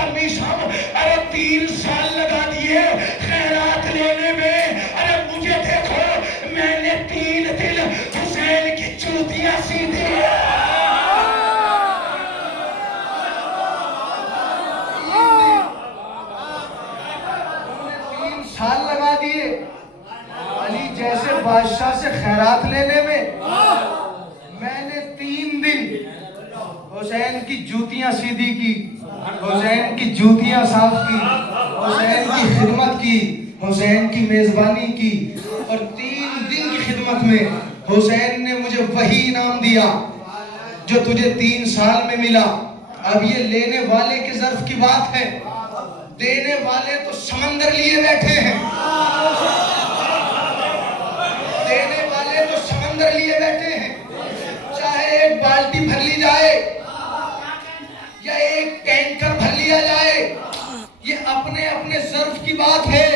گا میثم ارے 3 سال لگا دیے خیرات لینے میں، ارے مجھے دیکھو میں نے 3 دن حسین کی جوتیاں سیدھی. 3 سال لگا دیے علی جیسے بادشاہ سے خیرات لینے میں. میں نے 3 دن حسین کی جوتیاں سیدھی کی، حسین کی جوتیاں صاف کی، حسین کی خدمت کی، حسین کی میزبانی کی. اور 3 دن کی خدمت میں حسین نے مجھے وہی انعام دیا جو تجھے 3 سال میں ملا. اب یہ لینے والے کے ظرف کی بات ہے، دینے والے تو سمندر لیے بیٹھے ہیں. دینے والے تو سمندر لیے بیٹھے ہیں، چاہے ایک بالٹی بھر لی جائے یا ایک ٹینکر بھر لیا جائے، یہ اپنے اپنے ظرف کی بات ہے.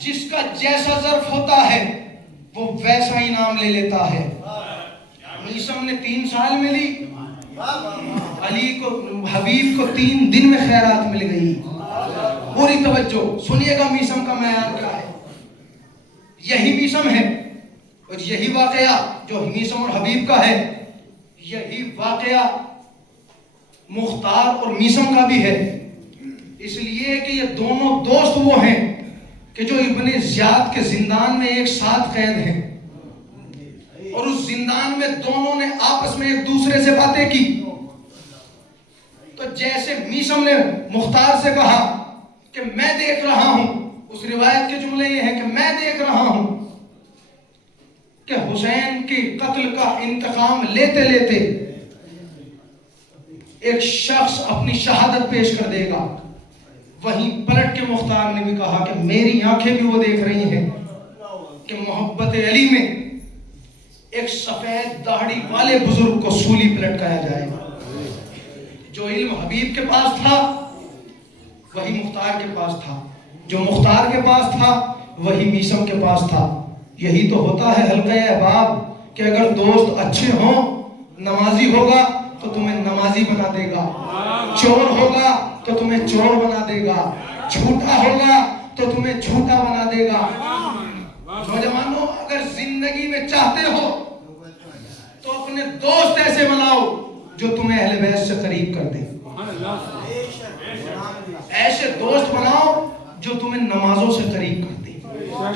جس کا جیسا ظرف ہوتا ہے وہ ویسا انعام لے لیتا ہے. میثم نے 3 سال میں لی، علی کو حبیب کو 3 دن میں خیرات مل گئی. پوری توجہ سنیے گا میثم کا معیار کیا ہے. یہی میثم ہے اور یہی واقعہ جو میثم اور حبیب کا ہے، یہی واقعہ مختار اور میثم کا بھی ہے. اس لیے کہ یہ دونوں دوست وہ ہیں کہ جو ابن زیاد کے زندان میں ایک ساتھ قید ہیں، اور اس زندان میں دونوں نے آپس میں ایک دوسرے سے باتیں کی. تو جیسے میثم نے مختار سے کہا کہ میں دیکھ رہا ہوں، اس روایت کے جملے یہ ہیں کہ میں دیکھ رہا ہوں کہ حسین کی قتل کا انتقام لیتے لیتے ایک شخص اپنی شہادت پیش کر دے گا. وہیں پلٹ کے مختار نے بھی کہا کہ میری آنکھیں بھی وہ دیکھ رہی ہیں کہ محبت علی میں ایک سفید داڑھی والے بزرگ کو سولی پہ لٹکایا جائے گا. جو علم حبیب کے پاس تھا وہی مختار کے پاس تھا، جو مختار کے پاس تھا وہی میثم کے پاس تھا. یہی تو ہوتا ہے حلقہ احباب کہ اگر دوست اچھے ہوں، نمازی ہوگا تو تمہیں نمازی بنا دے گا، چور ہوگا تو تمہیں چور بنا دے گا، جھوٹا ہوگا تو تمہیں جھوٹا بنا دے گا. نوجوانوں اگر زندگی میں چاہتے ہو تو اپنے دوست ایسے بناؤ جو تمہیں اہل بیت سے قریب کر دے. ایسے دوست بناؤ جو تمہیں نمازوں سے قریب کر دے،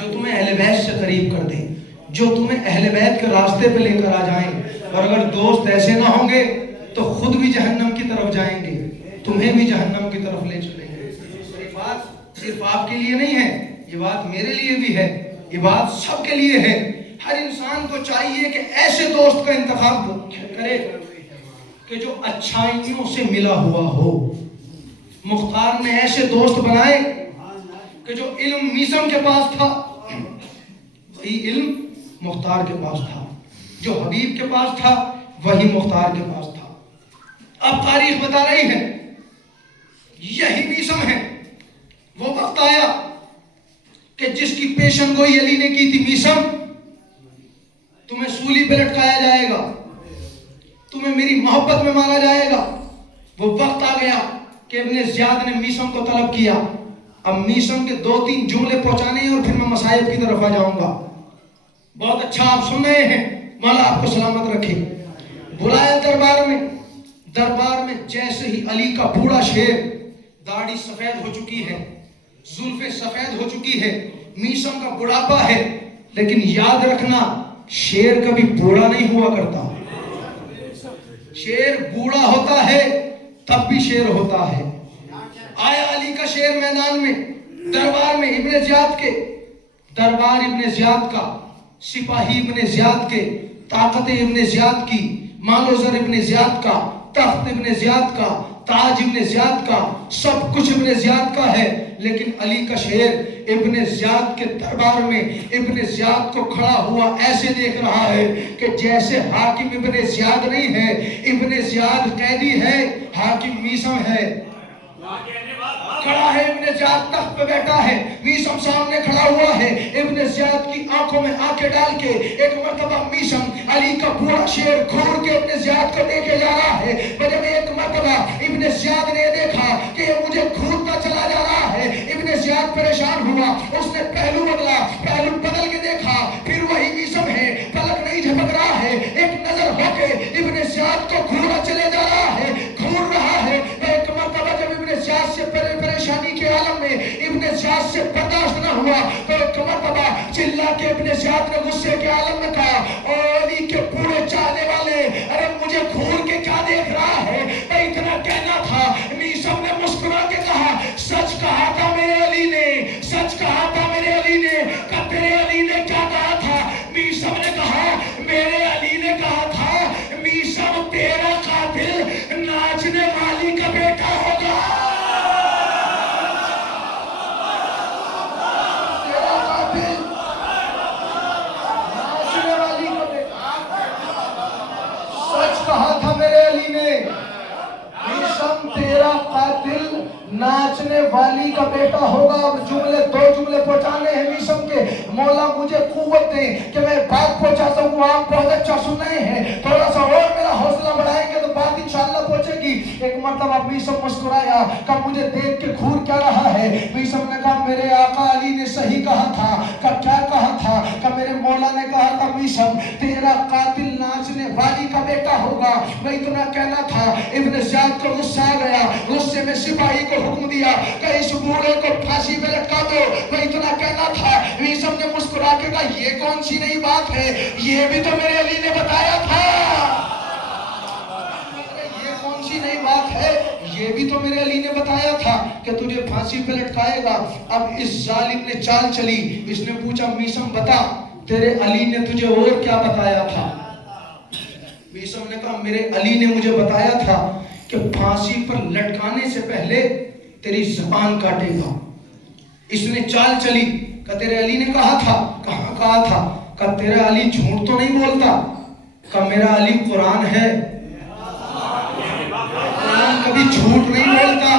جو تمہیں اہل بیت سے قریب کر دے، جو تمہیں اہل بیت کے راستے پہ لے کر آ جائیں. اور اگر دوست ایسے نہ ہوں گے تو خود بھی جہنم کی طرف جائیں گے، تمہیں بھی جہنم کی طرف لے چلیں گے. یہ بات صرف آپ کے لیے نہیں ہے، یہ بات میرے لیے بھی ہے، یہ بات سب کے لیے ہے. ہر انسان کو چاہیے کہ ایسے دوست کا انتخاب کرے کہ جو اچھائیوں سے ملا ہوا ہو. مختار نے ایسے دوست بنائے کہ جو علم میثم کے پاس تھا وہی علم مختار کے پاس تھا، جو حبیب کے پاس تھا وہی مختار کے پاس تھا. اب تاریخ بتا رہی ہے یہی میثم ہے. وہ وقت آیا کہ جس کی پیشن گوئی علی نے کی تھی، میثم تمہیں سولی پہ لٹکایا جائے گا، تمہیں میری محبت میں مارا جائے گا. وہ وقت آ گیا کہ ابن زیاد نے میثم کو طلب کیا. اب میثم کے 2-3 جملے پہنچانے ہیں اور پھر میں مصائب کی طرف آ جاؤں گا. بہت اچھا آپ سن رہے ہیں، مولا آپ کو سلامت رکھے. بلایا دربار میں. دربار میں جیسے ہی علی کا بوڑھا شیر، داڑھی سفید ہو چکی ہے، زلفیں سفید ہو چکی ہے، میثم کا بڑھاپا ہے، لیکن یاد رکھنا شیر کبھی بوڑھا نہیں ہوا کرتا. شیر بوڑھا ہوتا ہے تب بھی شیر ہوتا ہے. آیا علی کا شیر میدان میں، دربار میں ابن زیاد کے، دربار ابن زیاد کا، سپاہی ابن زیاد کے، طاقت ابن زیاد کی، مال و زر ابن زیاد کا، تخت ابن زیاد کا، تاج ابن زیاد کا، سب کچھ ابن زیاد کا ہے. لیکن علی کا شیر ابن زیاد کے دربار میں ابن زیاد کو کھڑا ہوا ایسے دیکھ رہا ہے کہ جیسے حاکم ابن زیاد نہیں ہے، ابن زیاد قیدی ہے، حاکم میثم ہے. खड़ा है इब्न ज़ियाद, तख्त पे बैठा है, मीसम सामने खड़ा हुआ है, इब्न ज़ियाद की आंखों में आंखें डाल के एक मर्तबा मीसम अली का पूरा शेर घूर के इब्न ज़ियाद को देखे जा रहा है। पर जब एक मर्तबा इब्न ज़ियाद ने देखा कि ये मुझे घूरता चला जा रहा है, इब्न ज़ियाद परेशान हुआ, उसने पहलू बदला, पहलू बदल के देखा, फिर वही मीसम है, पलक नहीं झपक रहा है, एक नजर होके इब्न ज़ियाद को घूरा चले जा रहा है, घूर रहा है। एक मर्तबा जब इब्न ज़ियाद से परेशानी के आलम में इब्न ज़ियाद से बर्दाश्त न हुआ तो एक मर्तबा चिल्ला के इब्न ज़ियाद ने गुस्से के आलम में कहा, ओ अली के पूरे चाहने वाले, अरे मुझे घूर के क्या देख रहा है? मैं इतना कहना था। मीसम ने मुस्कुरा के कहा, सच कहा था मेरे अली ने, सच कहा था मेरे अली ने। कहा तेरे अली ने क्या कहा था? मीसम ने कहा, मेरे अली ने कहा था, मीसम तेरा कातिल नाचने वाली का बेटा होगा। तेरा कातिल नाचने वाली का बेटा। सच कहा था मेरे अली ने, मीसम तेरा कातिल नाचने वाली का बेटा होगा। अब दो जुमले पहुंचाने हैं मीसम के, मौला मुझे कुव्वत दे कि मैं बात पहुंचा सकूं। आप बहुत अच्छा सुन रहे हैं, थोड़ा सा और मेरा हौसला बढ़ाएंगे तो बात इंशाअल्लाह पहुंचेगी। एक मर्तबा मीसम मुस्कुराया, कहा मुझे देख के घूर क्या रहा है? मीसम ने कहा मेरे आका अली ने सही कहा था। कहा क्या कहा था? कहा मेरे मौला ने कहा था मीसम तेरा कातिल नाचने वाली का बेटा होगा। मैं इतना कहना था। इब्न ज़ियाद को गुस्सा आ गया, गुस्से में सिपाही को हुक्म दिया कि इस बूढ़े को फांसी पे लटका दो। मैं इतना कहना था। मीसम ने मुस्कुरा के कहा ये कौन सी नई बात है? ये भी तो मेरे अली ने बताया था। ये कौन सी नई बात है? ये भी तो मेरे अली ने बताया था कि तुझे फांसी पे लटकाएगा। अब इस जालिम ने चाल चली, इसने पूछा मीसम बता तेरे अली ने तुझे और क्या बताया था? मीसम ने कहा मेरे अली ने मुझे बताया था कि फांसी पर लटकाने से पहले तेरी ज़बान काटेगा। इसने चाल चली, कहा तेरे अली ने कहा था। कहाँ कहा था? कहा तेरा अली झूठ तो नहीं बोलता। कहा मेरा अली कुरान है, कुरान कभी झूठ नहीं बोलता,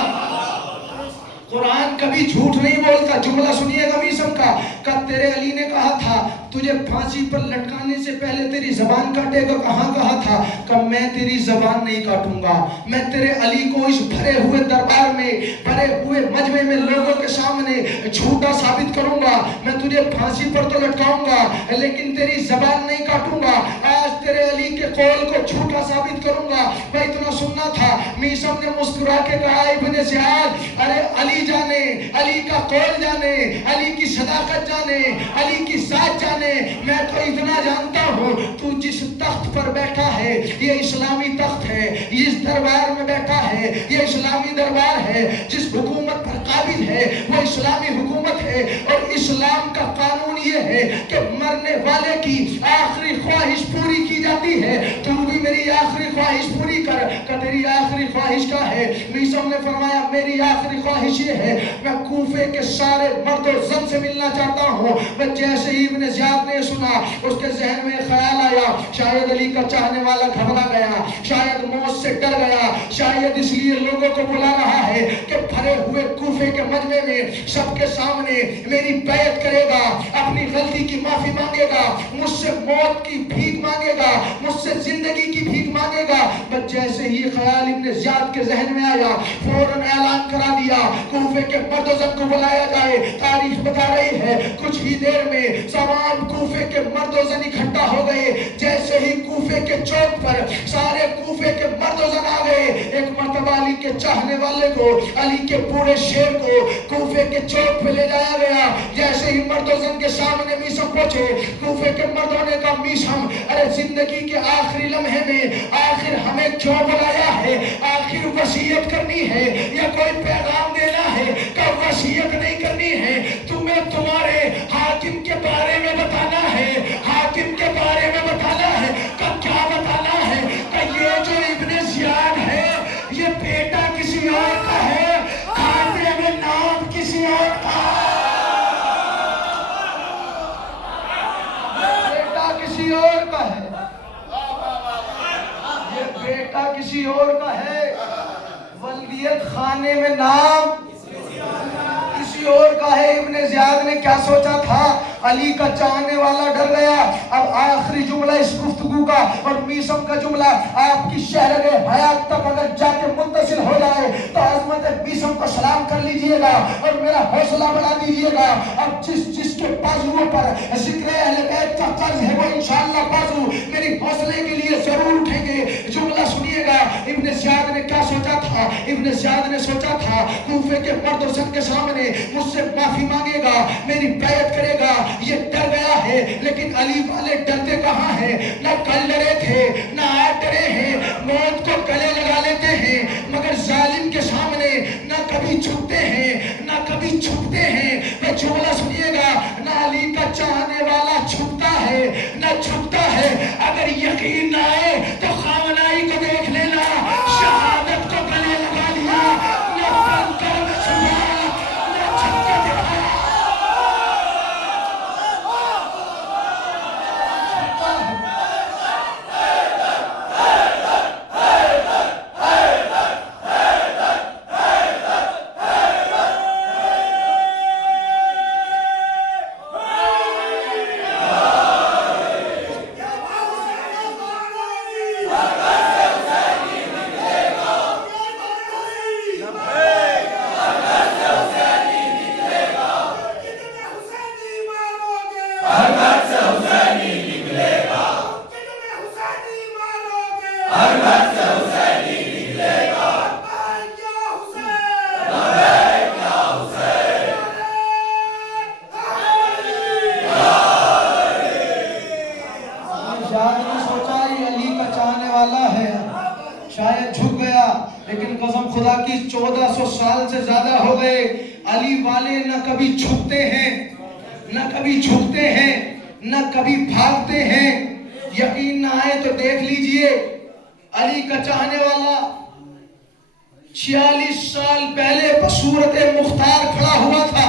कुरान कभी झूठ नहीं बोलता। जुमला सुनिएगा मीसम का। कहा तेरे अली ने कहा था तुझे फांसी पर लटकाने से पहले तेरी जबान काटेगा। कहाँ कहा था? कहा मैं तेरी जबान नहीं काटूंगा, मैं तेरे अली को इस भरे हुए दरबार में, भरे हुए मजमे में लोगों के सामने झूठा साबित करूंगा। मैं तुझे फांसी पर तो लटकाऊंगा लेकिन तेरी जबान नहीं काटूंगा। आज तेरे अली के कौल को झूठा साबित करूंगा। मैं इतना सुनना था। मीसम ने मुस्कुरा के कहा इब्न ज़ियाद अरे अली जाने, अली का कौल जाने, अली की सदाकत जाने, अली की साथ जाने। मैं तो इतना जानता हूँ तू जिस तख्त पर बैठा है ये इस्लामी तख्त है, इस दरबार में बैठा है ये इस्लामी दरबार है, जिस हुकूमत पर काबिल है वो इस्लामी हुकूमत है। और इस्लाम का कानून ये है कि मरने वाले की आखिरी ख्वाहिश पूरी की जाती है। तू भी मेरी आखिरी ख्वाहिश पूरी कर। तेरी आखिरी ख्वाहिश क्या है? मीसम ने फरमाया मेरी आखिरी ख्वाहिश ये है मैं कूफे के सारे मर्द और जन से मिलना चाहता हूँ। मैं जैसे ही इब्न ज़ियाद ने सुना उसके ज़हन में ख्याल आया शायद अली का चाहने वाला घबरा गया, शायद मौत से डर गया, शायद इसलिए लोगों को बुला रहा है कि भरे हुए कूफे के मजमे में सबके सामने मेरी बैत करेगा, अपनी गलती की माफी मांगेगा, मुझसे मौत की भीख मांगेगा, मुझसे जिंदगी की भीख मांगेगा। बस जैसे ही ख्याल इब्न ज़ियाद के ज़हन में आया फौरन ऐलान करा दिया कूफे के मर्द-ओ-ज़न को बुलाया जाए। तारीख बता रही है कुछ ही देर में तमाम कूफे के मर्द-ओ-ज़न इकट्ठा हो गए। जैसे ही कूफे के चौक पर सारे कूफे के मर्द-ओ-ज़न आ गए। एक मर्तबा अली के चाहने वाले को, अली के पूरे शेर को कूफे के चौक पे ले जाया गया। जैसे ही मर्द-ओ-ज़न के सामने मीसम पहुंचे कूफे के मर्दों ने कहा मीसम अरे जिंदगी के आखिरी लम्हे में आखिर हमें क्यों बुलाया है? आखिर वसीयत करनी है या कोई पैगाम देना है? क्या वसीयत नहीं करनी है, तुम्हें तुम्हारे हाकिम के बारे में बताना है, हाकिम के बारे में बताना है। क्या बताना है? ये जो इब्न ज़ियाद है ये बेटा किसी और का है, खाते में नाम किसी और का, बेटा किसी और का है, ये बेटा किसी और का है। वल्दियत खाने में नाम किसी और का है। इब्ने ज़ियाद ने क्या सोचा था, अली का चाहने वाला डर गया। अब आखिरी जुमला इस गुफ्तगू का और मीसम का जुमला आपकी शहर हयात तक अगर जाके मुंतशिर हो जाए तो अज़मत मीसम को सलाम कर लीजिएगा और मेरा हौसला बढ़ा दीजिएगा। अब जिसके बाजुओं पर ज़िक्र अहले बैत का कर्ज है वो इंशाअल्लाह बाजू मेरी हौसले के लिए जरूर उठेंगे। जुमला सुनिएगा, इब्ने ज़ियाद ने क्या सोचा था। इब्ने ज़ियाद ने सोचा था कूफे के मर्द और सन के सामने मुझसे माफी मांगेगा, मेरी बैत करेगा, ये डर गया है। लेकिन अली वाले डरते कहाँ हैं, ना कल डरे थे ना आज डरे हैं, मौत को गले लगा लेते हैं मगर जालिम के सामने ना कभी झुकते हैं ना कभी छुपते हैं। मैं जुमला सुनिएगा, ना अली का चाहने वाला छुपता है ना छुपता है। अगर यकीन ना आए तो खामनाई को देख लेना, शहादत को गले लगा लिया, ना बनकर छुपा ना छुपके दिखाया। शायद झुक गया, लेकिन कसम खुदा की 1400 साल से ज्यादा हो गए अली वाले न कभी झुकते हैं न कभी झुकते हैं न कभी भागते हैं। यकीन ना आए तो देख लीजिए, अली का चाहने वाला 46 साल पहले बसूरत मुख्तार खड़ा हुआ था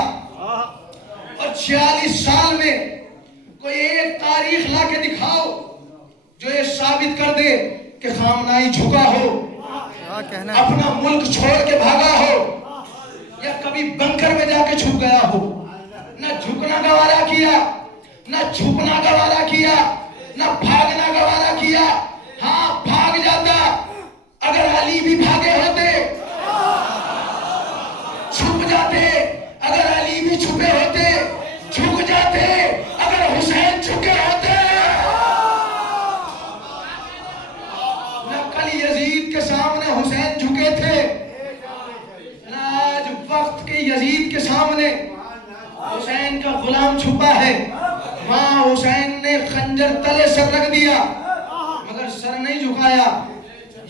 और 46 साल में कोई एक तारीख ला के दिखाओ जो ये साबित कर दे कि खामनाई झुका हो, अपना मुल्क छोड़ के भागा हो या कभी बंकर में जाके छुप गया हो। ना झुकना गवारा किया, ना छुपना गवारा किया, ना भागना गवारा किया। हाँ, भाग जाता अगर अली भी भागे होते, छुप जाते अगर अली भी छुपे होते, झुक जाते अगर हुसैन झुके होते। यजीद के सामने हुसैन झुके थे, आज वक्त के यजीद के सामने हुसैन का गुलाम छुपा है। वहां हुसैन ने खंजर तले सर रख दिया मगर सर नहीं झुकाया।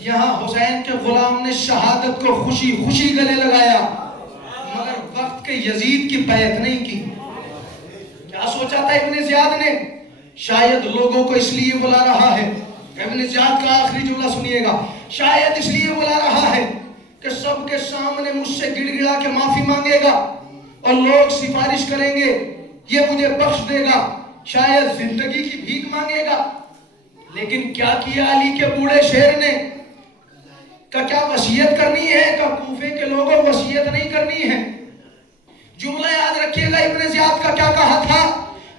यहाँ हुसैन के गुलाम ने शहादत को खुशी खुशी गले लगाया मगर वक्त के यजीद की बैत नहीं की। क्या सोचा था इब्ने ज़ियाद ने, शायद लोगों को इसलिए बुला रहा है। इब्ने ज़ियाद का आखिरी जुमला सुनिएगा, शायद इसलिए बुला रहा है कि सबके सामने मुझसे गिड़गिड़ा के माफी मांगेगा और लोग सिफारिश करेंगे ये मुझे बख्श देगा, शायद जिंदगी की भीख मांगेगा। लेकिन क्या किया अली के बूढ़े शेर ने, का क्या वसीयत करनी है, का कूफे के लोगों को वसीयत नहीं करनी है। जुमला याद रखिएगा, इब्ने ज़ियाद का क्या कहा था,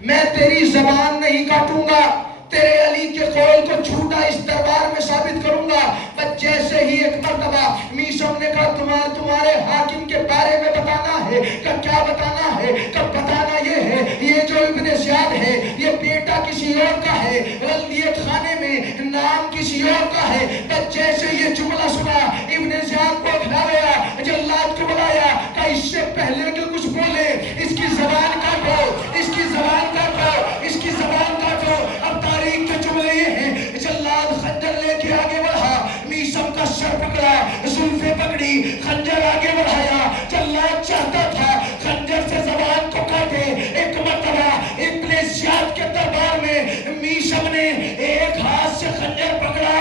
मैं तेरी जबान नहीं काटूंगा, तेरे अली के कौल को झूठा इस दरबार में साबित करूंगा। बस जैसे ही एक मर्तबा मीसम ने कहा तुम्हारे हाकिम के बारे में बताना है, कब क्या बताना है, कब बताना ये है, ये जो इब्ने ज़ियाद है ये बेटा किसी और का है, वल्दियत खाने में नाम किसी और का है। बस जैसे ये जुमला सुना इब्ने ज़ियाद को उठा गया, जल्लाद को बुलाया, कहा इससे पहले कि कुछ बोले इसकी जबान काटो, इसकी जबान काटो, इसकी जबान काटो। अब तारीख के जुमले ये हैं, जल्लाद खंजर लेके आगे बढ़ा, मीसम का सर पकड़ा, जुल्फे पकड़ी, खंजर आगे बढ़ाया। जल्लाद चाहता था खंजर से जबान को काटे। एक मर्तबा इब्ने ज़ियाद के दरबार में मीसम ने एक हाथ से खंजर पकड़ा,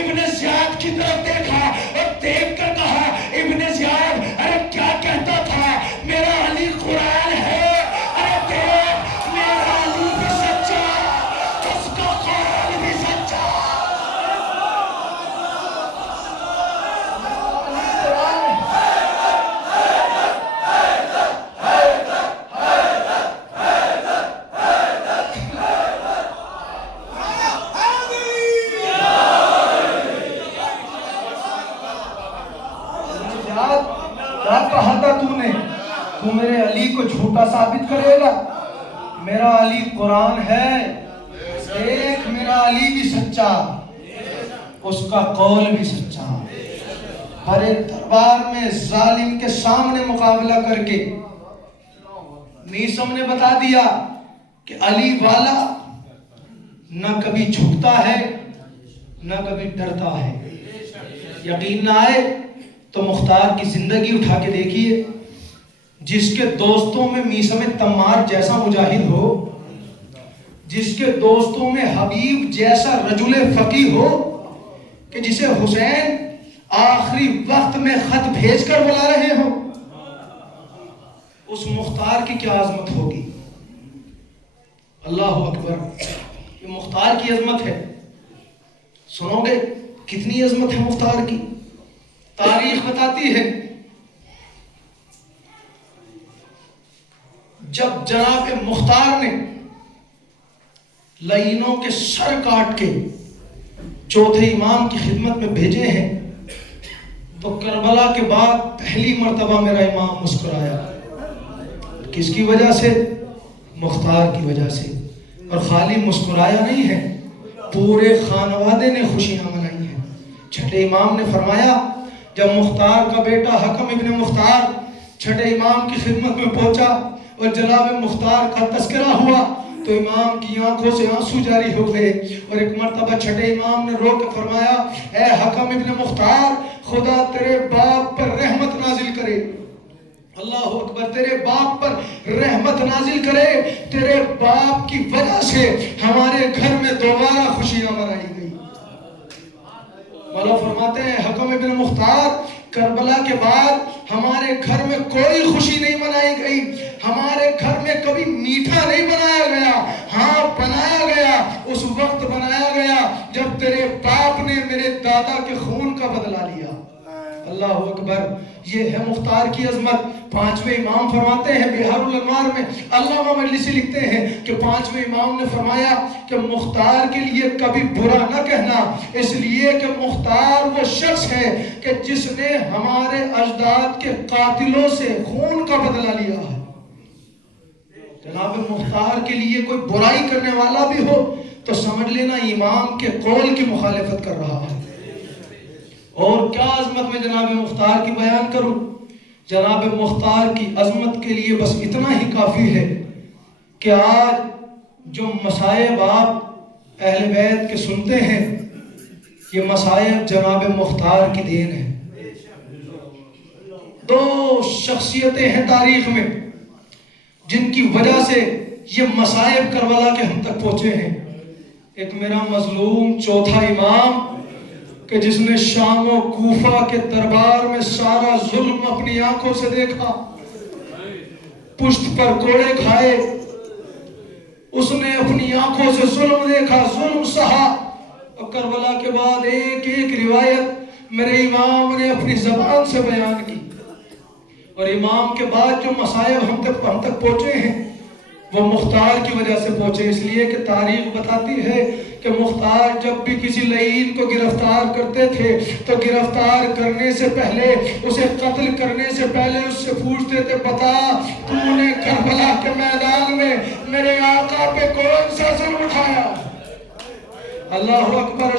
इब्ने ज़ियाद की तरफ देखा और देख कर कहा इब्ने ज़ियाद अरे क्या कहता था, मेरा अली कुरान है, अरे देख मेरा अली भी सच्चा, उसका कुरान भी सच्चा। कुरान याद क्या कहा था तूने, तू मेरे अली को झूठा साबित करेगा? मेरा अली कुरान है, देख मेरा अली भी सच्चा, उसका कौल भी सच्चा। बड़े दरबार में जालिम के सामने मुकाबला करके मीसम ने बता दिया कि अली वाला न कभी झुकता है न कभी डरता है। यकीन ना आए तो मुख्तार की जिंदगी उठा के देखिए, जिसके दोस्तों में मीसम तम्मार जैसा मुजाहिद हो, जिसके दोस्तों में हबीब जैसा रजुले फकी हो, कि जिसे हुसैन आखिरी वक्त में खत भेजकर बुला रहे हो, उस मुख्तार की क्या अजमत होगी। अल्लाह अकबर, ये मुख्तार की अजमत है। सुनोगे कितनी अजमत है मुख्तार की। तारीख बताती है जब जनाब मुख्तार ने लईनों के सर काट के चौथे इमाम की खिदमत में भेजे हैं, तो करबला के बाद पहली मर्तबा मेरा इमाम मुस्कुराया। किसकी वजह से? मुख्तार की वजह से। और खाली मुस्कुराया नहीं है, पूरे खानवादे ने खुशियां मनाई हैं। छठे इमाम ने फरमाया, जब मुख्तार का बेटा हकम इब्न मुख्तार छठे इमाम की खिदमत में पहुंचा और जनाब मुख्तार का तस्करा हुआ, तो इमाम की आंखों से आंसू जारी हो गए। और एक मर्तबा छठे इमाम ने रो के फरमाया, ऐ हकम इब्न मुख्तार, खुदा तेरे बाप पर रहमत नाजिल करे। अल्लाह अकबर, तेरे बाप पर रहमत नाजिल करे। तेरे बाप की वजह से हमारे घर में दोबारा खुशियां मनाई गई। मौला फरमाते हैं, हकम इब्न मुख्तार, करबला के बाद हमारे घर में कोई खुशी नहीं मनाई गई, हमारे घर में कभी मीठा नहीं बनाया गया। हाँ, बनाया गया, उस वक्त बनाया गया जब तेरे बाप ने मेरे दादा के खून का बदला लिया। अल्लाह अकबर, ये है मुख्तार की अजमत। पांचवें इमाम फरमाते हैं, बिहारुल अनवार में अल्लामा मजलिसी लिखते हैं कि पांचवें इमाम ने फरमाया कि मुख्तार के लिए कभी बुरा न कहना, इसलिए कि मुख्तार वो शख्स है कि जिसने हमारे अजदाद के कातिलों से खून का बदला लिया है। जनाब मुख्तार के लिए कोई बुराई करने वाला भी हो तो समझ लेना इमाम के कौल की मुखालिफत कर रहा है। और क्या अजमत में जनाब मुख्तार की बयान करूं। जनाब मुख्तार की अजमत के लिए बस इतना ही काफ़ी है कि आज जो मसायब आप अहले बैत के सुनते हैं, ये मसायब जनाब मुख्तार की देन है। दो शख्सियतें हैं तारीख में जिनकी वजह से ये मसायब करबला के हम तक पहुंचे हैं। एक मेरा मजलूम चौथा इमाम कि जिसने शाम और कूफा के दरबार में सारा जुल्म अपनी आंखों से देखा, पुश्त पर कोड़े खाए, उसने अपनी आंखों से जुल्म देखा, जुल्म सहा। और करबला के बाद एक एक रिवायत मेरे इमाम ने अपनी जबान से बयान की। और इमाम के बाद जो मसायब हम तक पहुंचे हैं वो मुख्तार की वजह से पहुंचे। इसलिए कि तारीख बताती है कि मुख्तार जब भी किसी लईन को गिरफ्तार करते थे तो गिरफ्तार करने से पहले, उसे कत्ल करने से पहले उससे पूछते थे, बता तूने करबला के मैदान में मेरे आका पे कौन सा जुल्म उठाया। अल्लाह अकबर,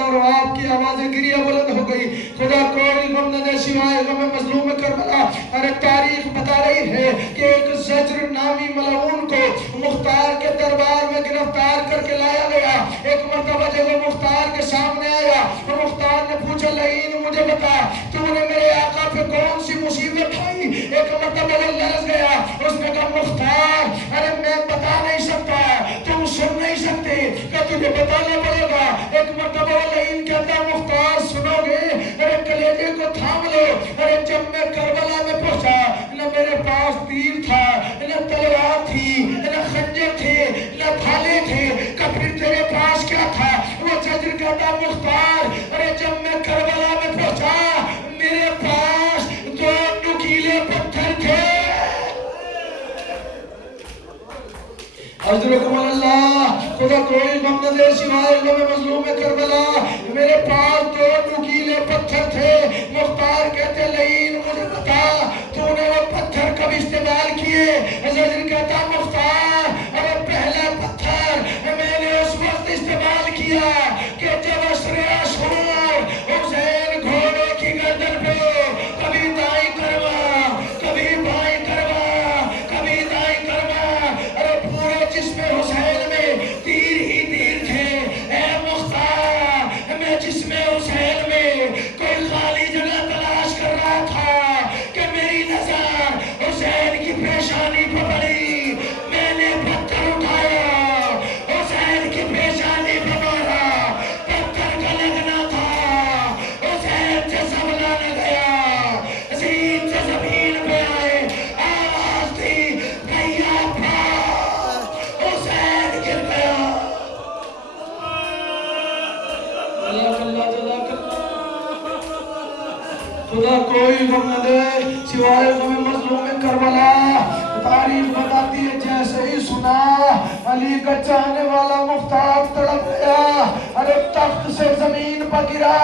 और आपकी आवाज़ें गिरिया बुलंद हो गई। खुदा कोई गम न दे सिवाय गम मजलूम करबला। अरे तारीख बता रही है कि एक ज़ज्र नामी मलऊन को मुख्तार के दरबार में गिरफ्तार करके लाया गया। एक मर्तबा जब वो मुख्तार के सामने आया तो मुख्तार ने पूछा, लईन मुझे बता तूने मेरे आका पे कौन सी मुसीबत ढाई। एक मर्तबा वो लरज़ गया, उसने कहा, मुख्तार अरे मैं बता नहीं सकता, तुम सुन नहीं सकते, क्या तुझे बताना पड़ेगा। एक मर्तबा लईन कहता, मुख्तार सुनोगे, अरे कलेजे को थाम लो। अरे जब मैं करबला में पहुंचा, न मेरे पास तीर था, न तलवार थी, न खंजर थे, न भाले थे, कभी तेरे पास क्या था। वो ज़ज्र कहता, मुख्तार अरे जब मैं करबला में पहुंचा मेरे पास दो नुकीले पत्थर थे। अल्लाह خدا کوئی غم نہ دے سوائے غم مظلوم کربلا. میرے پاس 2 نکیلے پتھر تھے. مختار کہتے لئین مجھے بتا تو نے وہ پتھر کب استعمال کیے؟ زجر کہتا مختار ارے پہلا پتھر میں نے اس وقت استعمال کیا کہ جب عصر عاشور حسین گھوڑے کی گردن پہ کبھی دائیں کروا کبھی بائیں کروا کبھی دائیں کروا. ارے پورے جسم حسین میں تیر ہی تیر تھے. اے مختار میں جسم حسین میں کوئی خالی جگہ تلاش کر رہا تھا کہ میری نظر حسین کی پیشانی پہ پڑی. میں نے پتھر اٹھایا حسین کی پیشانی پہ مارا. پتھر کا لگنا تھا حسین سے سنبھلا نہ گیا. زین سے زمین پہ آئے آواز دی بھیا پھاڑ. حسین گر گیا. جزاک اللہ جزاک اللہ. خدا کوئی غم نہ دے سوائے غم مظلوم کربلا. تاریخ بتاتی ہے جیسے ہی سنا علی کا چاہنے والا مختار تڑپ گیا. ارے تخت سے زمین پر گرا.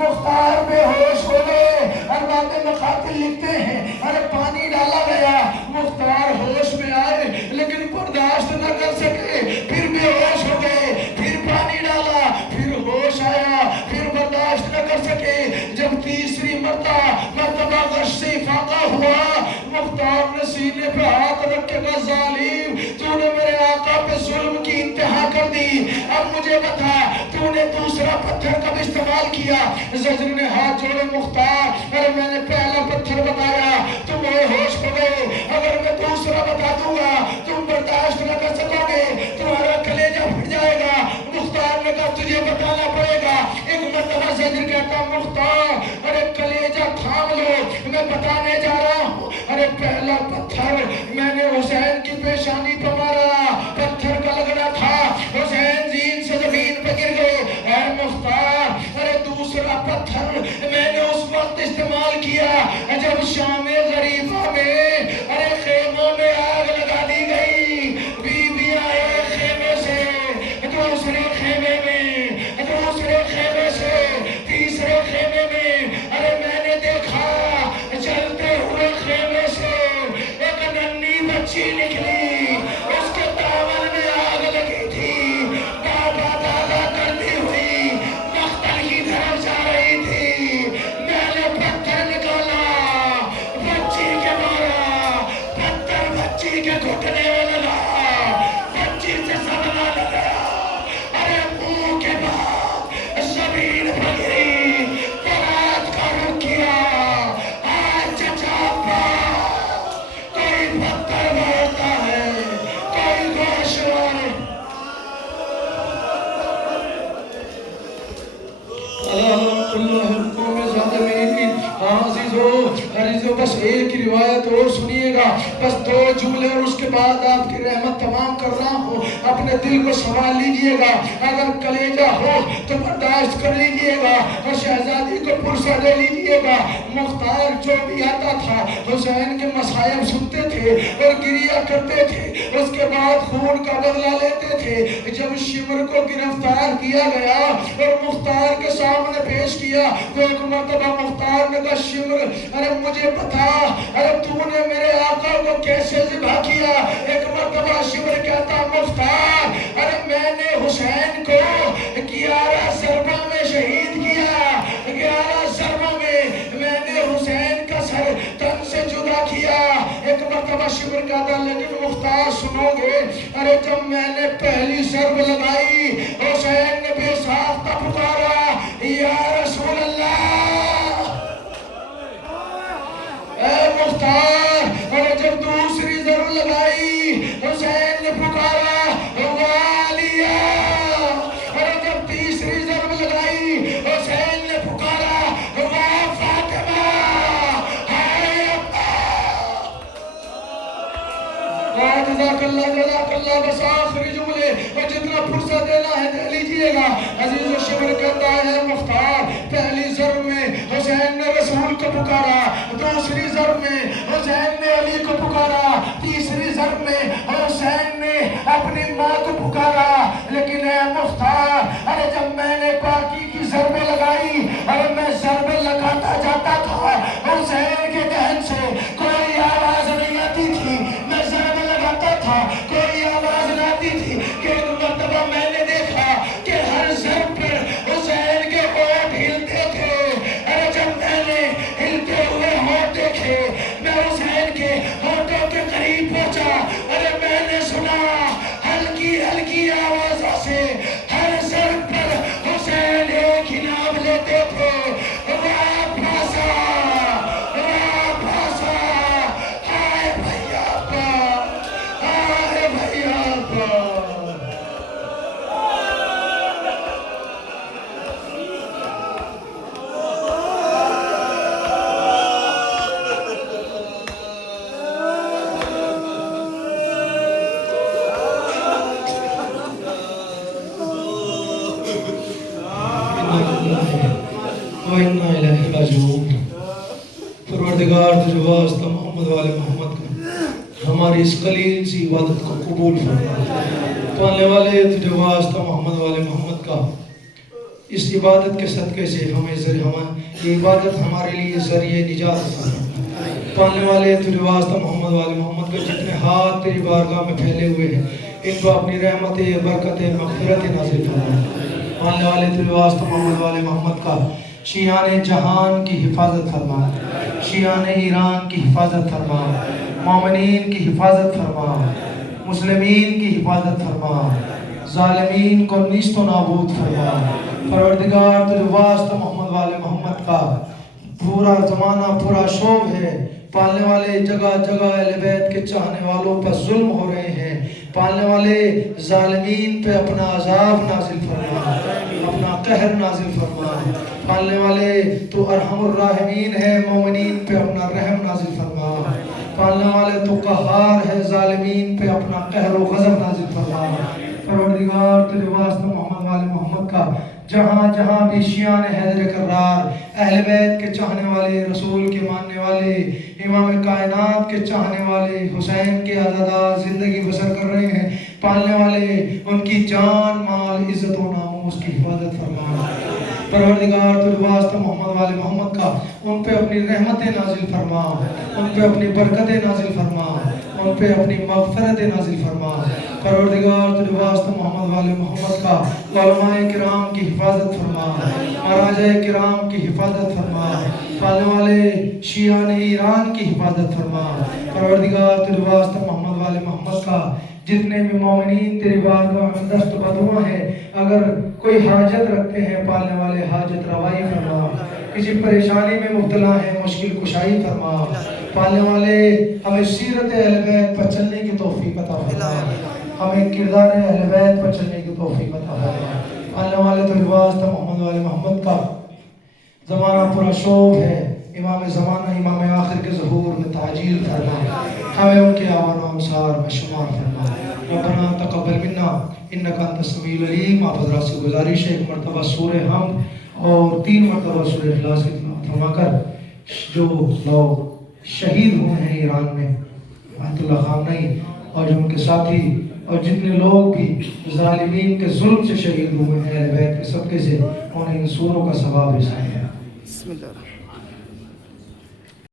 مختار بے ہوش ہو گئے. ارباب مقاتل لکھتے ہیں ارے پانی ڈالا گیا. مختار ہوش میں آئے لیکن برداشت نہ کر سکے. پھر بے ہوش ہو گئے. پھر پانی ڈالا. پھر ہوش آیا. پھر برداشت نہ کر سکے. جب تیسری مرتبہ غش سے افاقہ ہوا مختار نے سینے پہ ہاتھ رکھے گا ظالم تو نے میرے آقا پہ ظلم کی انتہا کر دی. اب مجھے بتا تو نے دوسرا پتھر کب استعمال کیا؟ زجر نے ہاتھ جوڑے مختار ارے میں نے پہلا پتھر بتایا تم بے ہوش ہو گئے. اگر میں دوسرا بتا دوں گا تم برداشت نہ کر سکو گے. تمہارا کلیجہ پھٹ جائے گا. مختار نے کہا تجھے بتانا پڑے گا. ایک مرتبہ زجر کہتا مختار ارے کلیجہ تھام لو میں بتانے جا رہا ہوں. ارے پہلا پتھر میں نے حسین کی پیشانی پہ مارا. پتھر کا لگنا تھا حسین زین سے زمین پہ گر گئے. اے مختار ارے دوسرا پتھر میں نے اس وقت استعمال کیا جب شام غریبہ میں ارے خیموں میں آگ لگا دی گئی. بیویاں ایک خیمے سے دوسرے خیمے میں دوسرے خیمے سے تیسرے خیمے میں. ارے میں نے دیکھا چلتے ہوئے خیمے سے ایک ننھی بچی نکلی. اس کے دامن میں آگ لگی تھی. بابا دادا کرتی ہوئی مقتل کی طرف جا رہی تھی. میں نے پتھر نکالا بچی کے مارا. پتھر بچی کے گھٹنے میں لگا. بچی سے سنبھلا نہ گیا. ارے منہ کے بعد زمین پر گری. فرات کا رخ کیا. آج چچا کوئی پتھر مارتا ہے کوئی گوشت مارے. عزیزو بس ایک روایت اور سنیے گا. بس 2 جملے اور اس کے بعد آپ کی رحمت تمام کر رہا ہوں. اپنے دل کو سنبھال لیجئے گا. اگر کلیجہ ہو تو برداشت کر لیجئے گا اور شہزادی کو پرسہ دے لیجئے گا. مختار جو بھی آتا تھا حسین کے مصائب سنتے تھے اور گریہ کرتے تھے. اس کے بعد خون کا بدلہ لیتے تھے. جب شمر کو گرفتار کیا گیا اور مختار کے سامنے پیش کیا تو ایک مرتبہ مختار نے کہا شمر ارے مجھے بتا ارے تو نے میرے آقا کو کیسے ذبح کیا؟ ایک مرتبہ شمر کہتا مختار ارے میں نے حسین کو 11 ضربوں میں شہید کیا. 11 ضربوں میں نے حسین کا سر تن سے جدا کیا. ایک مرتبہ شمر کہتا لیکن مختار سنو گے ارے جب میں نے پہلی ضرب لگائی حسین نے بے ساختہ پکارا یا رسول اللہ. اے مختار اور جب دوسری ضرب لگائی حسین نے پکارا والیا. اور جب تیسری ضرب لگائی حسین نے پکارا وا فاطمہ. ہائے جزاک اللہ. بس آخری جملے اور جتنا فرصہ دینا ہے دے لیجئے گا. عزیز و شمر کہتا ہے مختار پہلی ضرب میں حسین نے رسول کو پکارا. دوسری ضرب میں حسین نے علی کو پکارا. تیسری ضرب میں حسین نے اپنی ماں کو پکارا، لیکن اے مختار، ارے جب میں نے پاکی کی ضربیں لگائی اور میں ضربیں لگاتا جاتا تھا، حسین کے دہن سے کوئی آواز نہیں آتی تھی، میں ضربیں لگاتا تھا کوئی آواز نہیں آتی تھی، کہ ایک مرتبہ میں نے دیکھا کہ ہر ضرب پر حسین کے ہونٹ ہلتے تھے۔ ارے جب میں نے ہلتے ہوئے ہونٹ دیکھے، میں حسین کے ہونٹوں کے قریب پہنچا، ارے میں نے سنا ہلکی ہلکی آوازوں سے ہر ضرب پر حسین ایک ہی نام لیتے تھے، واپسا واپسا، ہائے بھیا پا، ہائے بھیا پا۔ وَإِنَّا إِلَيْهِ رَاجِعُونَ۔ پروردگار تجھے واسطہ محمد والے محمد کا ہماری اس قلیل سی عبادت کو قبول فرما۔ پانے والے تجھے واسطہ محمد والے محمد کا اس عبادت کے صدقے سے یہ عبادت ہمارے لیے ذریعہ نجات فرما۔ پانے والے تجھے واسطہ محمد والے محمد کا جتنے ہاتھ تیری بارگاہ میں پھیلے ہوئے ہیں، ان کو اپنی رحمت برکت مغفرت نازل فرما۔ پانے والے تجھے واسطہ محمد والے محمد کا شیعان جہان کی حفاظت فرما، شیعان ایران کی حفاظت فرما، مومنین کی حفاظت فرما، مسلمین کی حفاظت فرما، ظالمین کو نیست و نابود فرما۔ پروردگار تجھے واسطہ محمد والے محمد کا پورا زمانہ پورا شوق ہے، پالنے والے جگہ جگہ اہل بیت کے چاہنے والوں پر ظلم ہو رہے ہیں، پالنے والے ظالمین پہ اپنا عذاب نازل فرما، اپنا قہر نازل فرما۔ پالنے والے تو ارحم الراحمین ہے، مومنین پہ اپنا رحم نازل فرما۔ پالنے والے تو قہار ہے، ظالمین پہ اپنا قہر و غضب نازل فرما۔ پروردگار تجھے واسطہ محمد والے محمد کا جہاں جہاں بھی شیعان حیدر کرار، اہل بیت کے چاہنے والے، رسول کے ماننے والے، امام کائنات کے چاہنے والے، حسین کے عزادار زندگی بسر کر رہے ہیں، پالنے والے ان کی جان مال عزت و ناموس کی حفاظت فرما۔ پروردگار تجھے واسطہ محمد والے محمد کا ان پہ اپنی رحمتیں نازل فرما، ان پہ اپنی برکتیں نازل فرما، ان پہ اپنی مغفرتیں نازل فرما۔ پروردگار تجھے واسطہ محمد والے محمد کا علماء کرام کی حفاظت فرما، مراجع کرام کی حفاظت فرما، پالنے والے شیعان ایران کی حفاظت فرما۔ پروردگار تجھے واسطہ محمد والے محمد کا جتنے بھی مومنین تیری بارگاہ میں دست بدعا ہیں، اگر کوئی حاجت رکھتے ہیں، پالنے والے حاجت روائی فرما، کسی پریشانی میں مبتلا ہیں، مشکل کشائی فرما۔ پالنے والے ہمیں سیرت اہل بیت پر چلنے کی توفیق عطا فرما، ہمیں کردار اہل بیت پر چلنے کی توفیق عطا فرما۔ پالنے والے تجھے واسطہ محمد والے محمد کا زمانہ پورا شوق ہے، امام زمانہ امام آخر کے ظہور میں تعجیل فرما، ہمیں ان کے آوان و امثار میں شمار فرما۔ ربنا تقبل منا انکا انت السمیع العلیم۔ آپ حضرات سے گزارش ہے ایک مرتبہ سورہ حمد اور 3 مرتبہ سورہ اخلاص کی تلاوت فرما کر جو لوگ شہید ہوئے ہیں ایران میں، آیت اللہ خامنئی اور جو ان کے ساتھی اور جتنے لوگ بھی ظالمین کے ظلم سے شہید ہوئے ہیں اہل بیت کے صدقے سے، انہیں ان سوروں کا ثواب رسائے۔ بسم اللہ۔